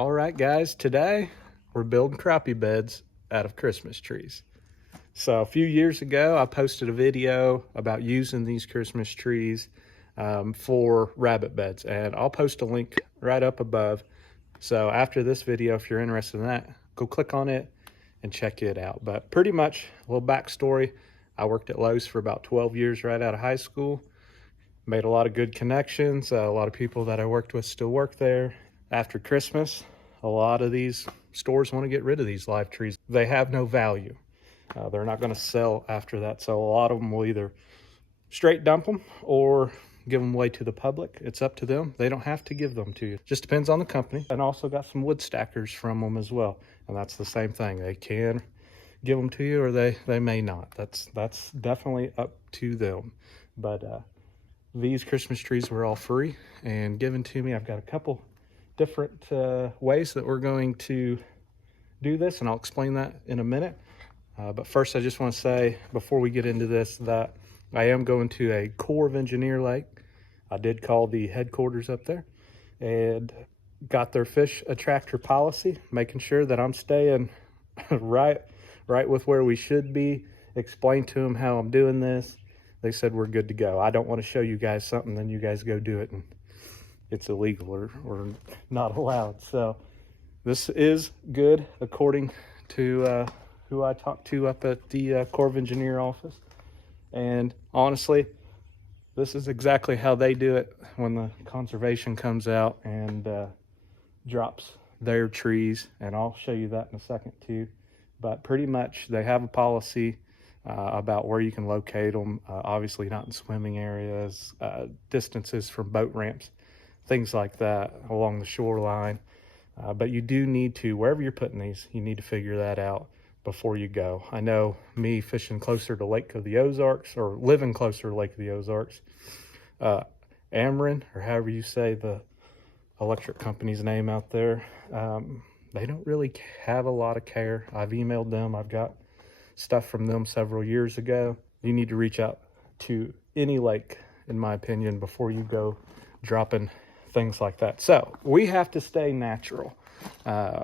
All right, guys, today we're building crappie beds out of Christmas trees. So a few years ago, I posted a video about using these Christmas trees for rabbit beds, and I'll post a link right up above. So after this video, if you're interested in that, go click on it and check it out. But pretty much a little backstory. I worked at Lowe's for about 12 years right out of high school. Made a lot of good connections. A lot of people that I worked with still work there. After Christmas, a lot of these stores want to get rid of these live trees. They have no value. They're not going to sell after that. So a lot of them will either straight dump them or give them away to the public. It's up to them. They don't have to give them to you. Just depends on the company. And also got some wood stackers from them as well. And that's the same thing. They can give them to you or they may not. That's definitely up to them. But these Christmas trees were all free and given to me. I've got a couple different ways that we're going to do this, and I'll explain that in a minute. But first, I just want to say, before we get into this, that I am going to a Corps of Engineer lake. I did call the headquarters up there and got their fish attractor policy, making sure that I'm staying right with where we should be. Explain to them how I'm doing this. They said we're good to go. I don't want to show you guys something, then you guys go do it and it's illegal or not allowed. So this is good according to who I talked to up at the Corps of Engineer office. And honestly, this is exactly how they do it when the conservation comes out and drops their trees. And I'll show you that in a second too. But pretty much they have a policy about where you can locate them. Obviously not in swimming areas, distances from boat ramps, things like that along the shoreline. But you do need to, wherever you're putting these, you need to figure that out before you go. I know me fishing closer to Lake of the Ozarks, or living closer to Lake of the Ozarks, Ameren, or however you say the electric company's name out there, they don't really have a lot of care. I've emailed them. I've got stuff from them several years ago. You need to reach out to any lake, in my opinion, before you go dropping things like that. So we have to stay natural.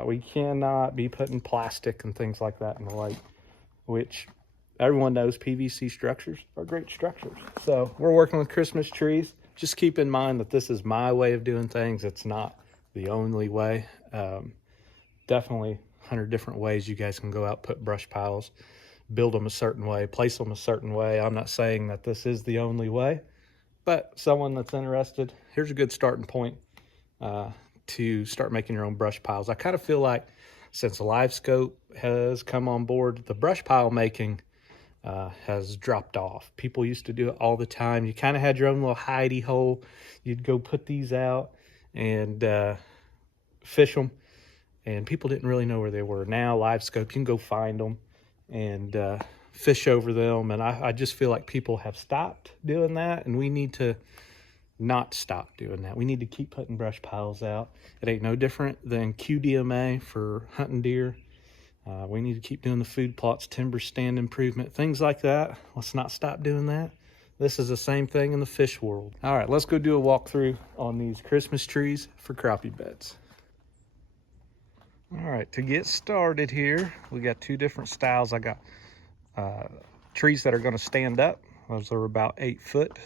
We cannot be putting plastic and things like that in the lake, which everyone knows PVC structures are great structures. So we're working with Christmas trees. Just keep in mind that this is my way of doing things. It's not the only way. Definitely 100 different ways you guys can go out, put brush piles, build them a certain way, place them a certain way. I'm not saying that this is the only way, but someone that's interested, here's a good starting point to start making your own brush piles. I kind of feel like since LiveScope has come on board, the brush pile making has dropped off. People used to do it all the time. You kind of had your own little hidey hole. You'd go put these out and fish them, and people didn't really know where they were. Now, LiveScope, you can go find them and fish over them. And I just feel like people have stopped doing that, and we need to not stop doing that. We need to keep putting brush piles out. It ain't no different than QDMA for hunting deer. We need to keep doing the food plots, timber stand improvement, things like that. Let's not stop doing that. This is the same thing in the fish world. All right, let's go do a walkthrough on these Christmas trees for crappie beds. All right, to get started here, we got two different styles. I got trees that are going to stand up. Those are about 8 foot.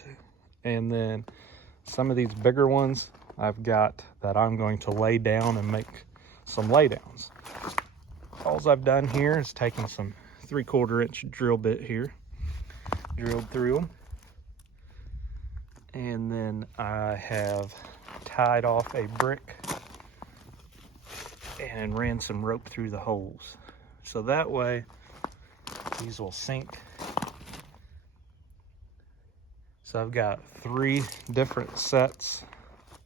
And then some of these bigger ones I've got that I'm going to lay down and make some laydowns. All I've done here is taken some 3/4 inch drill bit here, drilled through them. And then I have tied off a brick and ran some rope through the holes. So that way these will sink. So I've got 3 different sets,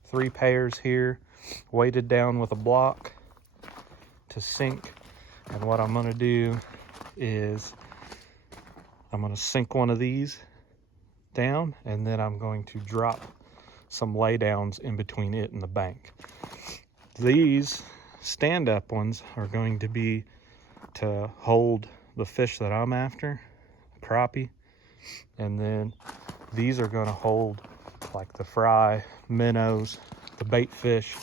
3 pairs here, weighted down with a block to sink. And what I'm gonna do is I'm gonna sink one of these down, and then I'm going to drop some laydowns in between it and the bank. These stand-up ones are going to be to hold the fish that I'm after, crappie, and then these are going to hold like the fry, minnows, the bait fish.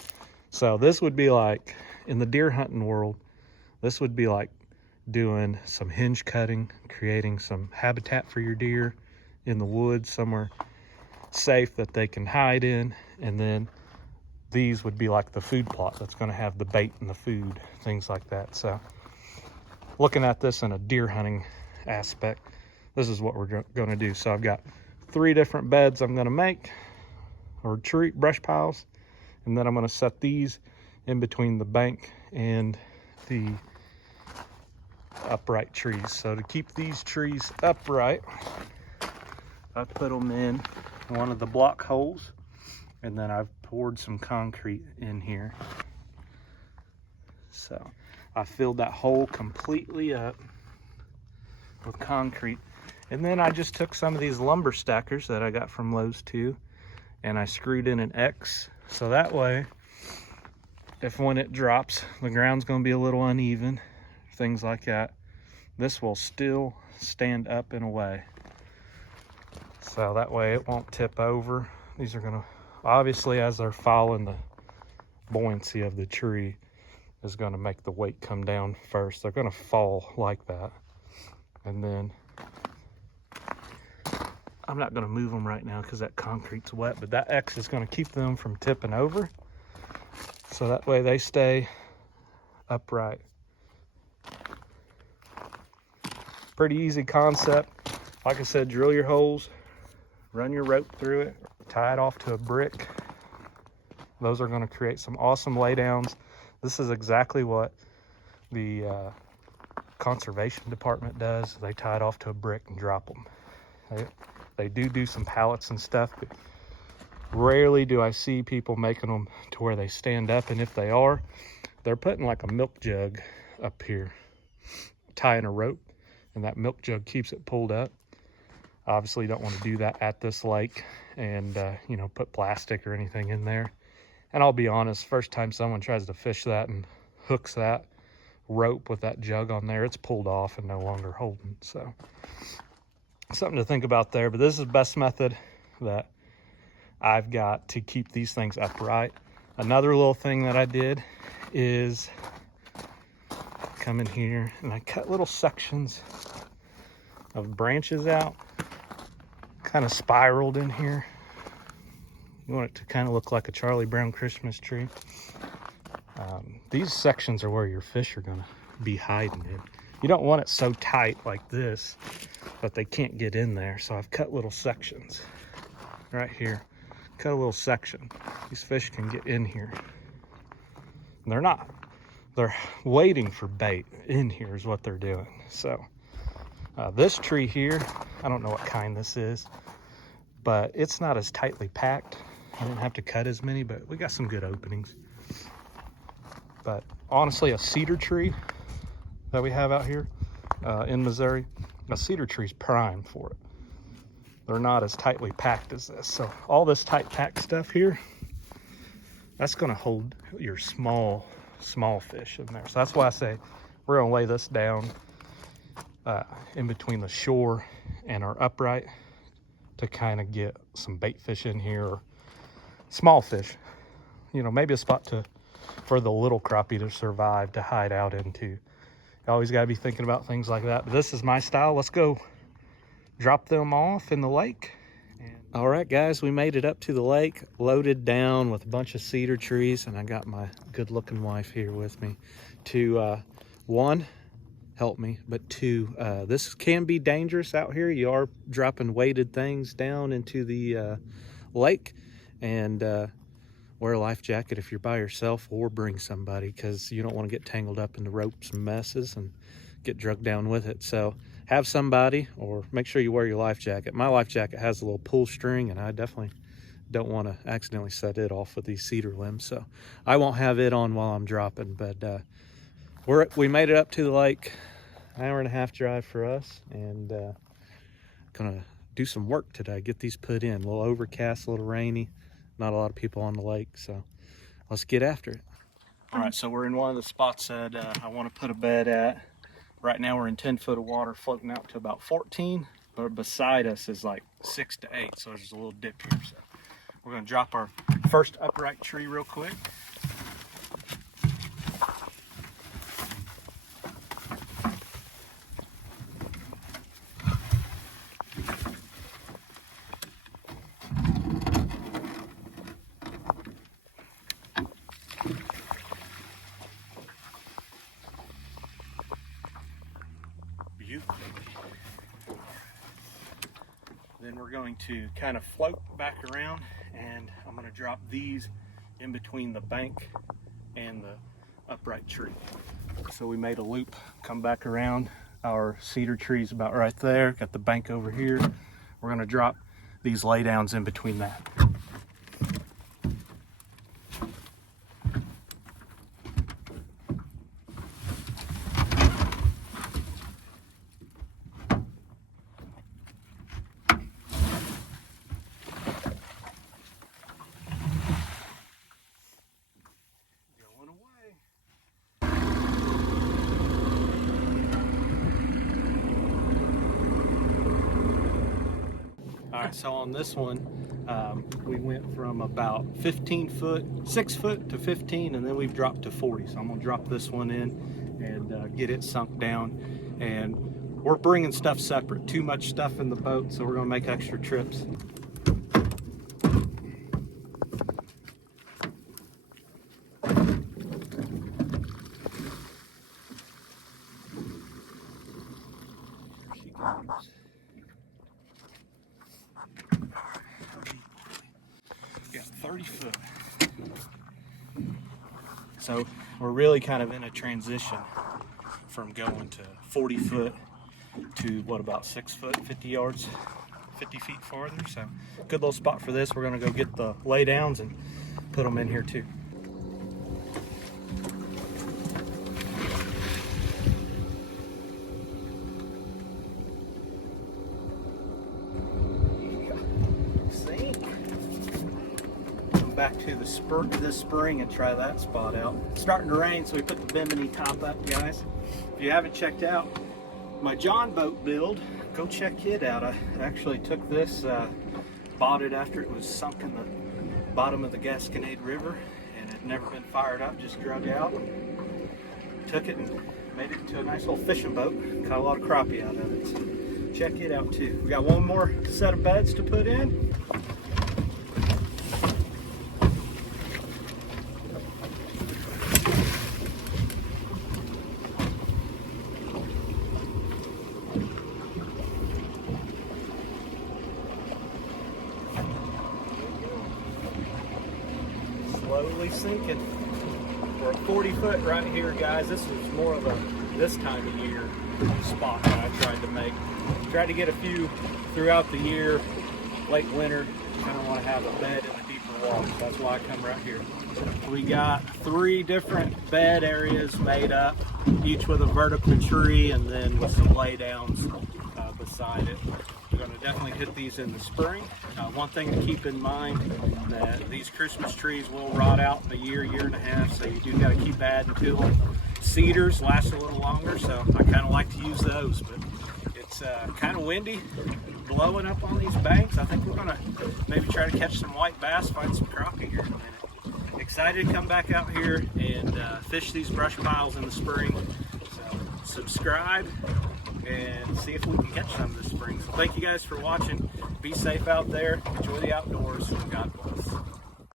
So this would be like in the deer hunting world, this would be like doing some hinge cutting, creating some habitat for your deer in the woods, somewhere safe that they can hide in. And then these would be like the food plot that's going to have the bait and the food, things like that. So looking at this in a deer hunting aspect, this is what we're going to do. So I've got 3 different beds I'm going to make, or tree brush piles, and then I'm going to set these in between the bank and the upright trees. So to keep these trees upright, I put them in one of the block holes, and then I've poured some concrete in here. So I filled that hole completely up with concrete, and then I just took some of these lumber stackers that I got from Lowe's too, and I screwed in an X, so that way if when it drops the ground's going to be a little uneven, things like that, this will still stand up in a way, so that way it won't tip over. These are going to, obviously, as they're falling, the buoyancy of the tree is going to make the weight come down first. They're going to fall like that, and then I'm not going to move them right now because that concrete's wet, but that X is going to keep them from tipping over, so that way they stay upright. Pretty easy concept. Like I said, drill your holes, run your rope through it, tie it off to a brick. Those are going to create some awesome laydowns. This is exactly what the conservation department does. They tie it off to a brick and drop them. They do some pallets and stuff, but rarely do I see people making them to where they stand up. And if they are, they're putting like a milk jug up here, tying a rope, and that milk jug keeps it pulled up. Obviously, you don't want to do that at this lake and you know, put plastic or anything in there. And I'll be honest, first time someone tries to fish that and hooks that rope with that jug on there, it's pulled off and no longer holding. So something to think about there. But this is the best method that I've got to keep these things upright. Another little thing that I did is come in here and I cut little sections of branches out, kind of spiraled in here. You want it to kind of look like a Charlie Brown Christmas tree. These sections are where your fish are going to be hiding in. You don't want it so tight like this that they can't get in there. So I've cut little sections right here. Cut a little section. These fish can get in here. And they're not. They're waiting for bait. In here is what they're doing. So this tree here, I don't know what kind this is, but it's not as tightly packed. I didn't have to cut as many, but we got some good openings. But honestly, a cedar tree that we have out here in Missouri, a cedar tree's prime for it. They're not as tightly packed as this. So all this tight packed stuff here, that's going to hold your small fish in there. So that's why I say we're going to lay this down in between the shore and our upright to kind of get some bait fish in here, or small fish, you know, maybe a spot for the little crappie to survive, to hide out into. You always got to be thinking about things like that. But this is my style. Let's go drop them off in the lake. All right, guys, we made it up to the lake, loaded down with a bunch of cedar trees, and I got my good looking wife here with me to one, help me, but two, this can be dangerous out here. You are dropping weighted things down into the lake, and wear a life jacket if you're by yourself, or bring somebody, because you don't want to get tangled up in the ropes and messes and get drugged down with it. So have somebody, or make sure you wear your life jacket. My life jacket has a little pull string, and I definitely don't want to accidentally set it off with these cedar limbs, so I won't have it on while I'm dropping. But we made it up to the lake, an hour and a half drive for us, and gonna do some work today, get these put in. A little overcast, a little rainy, not a lot of people on the lake, so let's get after it. All right, so we're in one of the spots that I want to put a bed at. Right now we're in 10 foot of water, floating out to about 14, but beside us is like 6 to 8, so there's a little dip here. So we're gonna drop our first upright tree real quick. we're going to kind of float back around, and I'm going to drop these in between the bank and the upright tree. So we made a loop, come back around. Our cedar tree's about right there, got the bank over here. We're going to drop these laydowns in between that. All right, so on this one, we went from about 6 foot to 15, and then we've dropped to 40. So I'm gonna drop this one in and get it sunk down. And we're bringing stuff separate, too much stuff in the boat, so we're gonna make extra trips. Here she goes. Yeah, 30 foot. So we're really kind of in a transition from going to 40 foot to what, about 6 foot, 50 yards, 50 feet farther. So good little spot for this. We're gonna go get the lay downs and put them in here too. Back to this spring and try that spot out. It's starting to rain, so we put the bimini top up, guys. If you haven't checked out my John boat build, go check it out. I actually took this, bought it after it was sunk in the bottom of the Gasconade River, and it had never been fired up, just drug out. Took it and made it into a nice little fishing boat. Caught a lot of crappie out of it. So check it out too. We got one more set of beds to put in. Slowly sinking. We're at 40 foot right here, guys. This is more of a this time of year spot that I tried to make. Tried to get a few throughout the year, late winter. Kind of want to have a bed in the deeper water. So that's why I come right here. We got 3 different bed areas made up, each with a vertical tree and then with some lay downs beside it. We're going to definitely hit these in the spring. One thing to keep in mind, that these Christmas trees will rot out in a year, year and a half, so you do got to keep adding to them. Cedars last a little longer, so I kind of like to use those, but it's kind of windy, blowing up on these banks. I think we're going to maybe try to catch some white bass, find some crappie here in a minute. Excited to come back out here and fish these brush piles in the spring. So subscribe and see if we can catch some this spring. So thank you guys for watching. Be safe out there. Enjoy the outdoors. God bless.